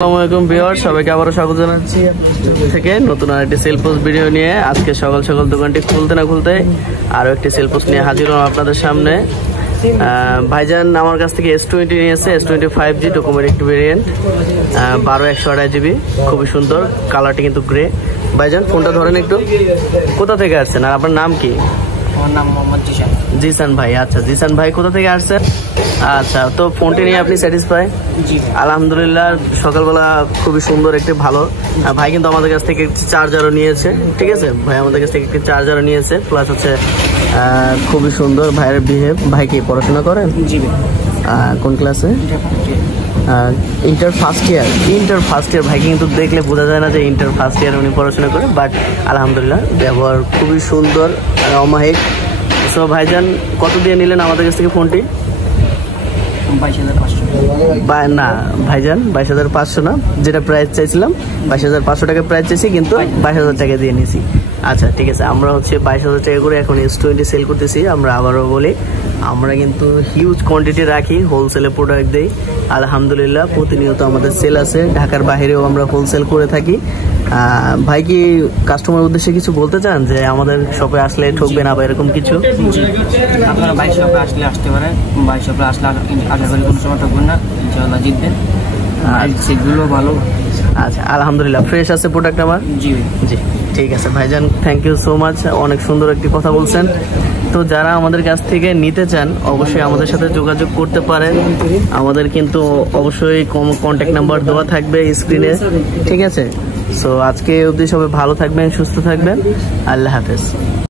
আসসালামু আলাইকুম ভিউয়ার্স, সবাইকে আবারও স্বাগত জানাচ্ছি থেকে নতুন আরেকটি সেল পোস্ট ভিডিও নিয়ে। আজকে সকাল সকাল দোকানটি খুলতে না খুলতে আরো একটি সেল পোস্ট নিয়ে হাজির হলাম আপনাদের সামনে। ভাইজান আমার কাছ থেকে S20 নিয়েছে, S20 5G ডকুমেন্ট একটি ভেরিয়েন্ট, 12/128GB, খুবই সুন্দর, কালারটি কিন্তু গ্রে। ভাইজান ফোনটা ধরেন একটু, কোথা থেকে আসছেন আর আপনার নাম কি? আমার নাম মোহাম্মদ জিশান। জিসান ভাই, আচ্ছা জিসান ভাই কোথা থেকে আসছেন? আচ্ছা, তো ফোনটি নিয়ে আপনি স্যাটিসফাই? জি আলহামদুলিল্লাহ, সকালবেলা খুবই সুন্দর একটি ভালো। ভাই কিন্তু আমাদের কাছ থেকে একটি চার্জারও নিয়েছে, ঠিক আছে? ভাই আমাদের কাছ থেকে একটি চার্জারও নিয়েছে, প্লাস হচ্ছে খুবই সুন্দর ভাইয়ের বিহেভ। ভাই কি পড়াশোনা করেন? জি। কোন ক্লাসে? Inter first year. ভাইকে কিন্তু দেখলে বোঝা যায় না যে ইন্টার ফার্স্ট ইয়ার উনি পড়াশোনা করে, বাট আলহামদুলিল্লাহ ব্যবহার খুবই সুন্দর, অমায়িক। সো ভাইজান কত দিয়ে নিলেন আমাদের কাছ থেকে ফোনটি? 22,500। না ভাইজান, 22,500 না, যেটা প্রাইস চাইছিলাম 22,500 টাকা প্রাইস চাইছি, কিন্তু 22,000 টাকা দিয়ে নিয়েছি। আচ্ছা ঠিক আছে, আমরা হচ্ছে 22,000 টাকা করে এখন S20 সেল করতেছি। আমরা আবারও বলি, আমরা কিন্তু হিউজ কোয়ান্টিটি রাখি, হোলসেলে প্রোডাক্ট দেই। আলহামদুলিল্লাহ প্রতিনিয়ত আমাদের সেল আছে, ঢাকার বাইরেও আমরা হোলসেল করে থাকি। ভাই কি কাস্টমার উদ্দেশ্যে কিছু বলতে চান যে আমাদের শপে আসলে ঠকবে না বা এরকম কিছু? আপনারা 22 শপে আসলে আসতে পারেন, 22 শপে আসলে আশা করি কোনো সময় ঠকবেন না, ইনশাআল্লাহ জিতবেন। সেগুলো ভালো। আচ্ছা আলহামদুলিল্লাহ, ফ্রেশ আছে প্রোডাক্ট আমার। জি জি ঠিক আছে ভাইজান, থ্যাংক ইউ সো মাচ, অনেক সুন্দর একটি কথা বলছেন। তো যারা আমাদের কাছ থেকে নিতে চান অবশ্যই আমাদের সাথে যোগাযোগ করতে পারেন। আমাদের কিন্তু অবশ্যই কন্ট্যাক্ট নাম্বার দেওয়া থাকবে স্ক্রিনে, ঠিক আছে? সো আজকে অবধি সবাই ভালো থাকবেন, সুস্থ থাকবেন, আল্লাহ হাফেজ।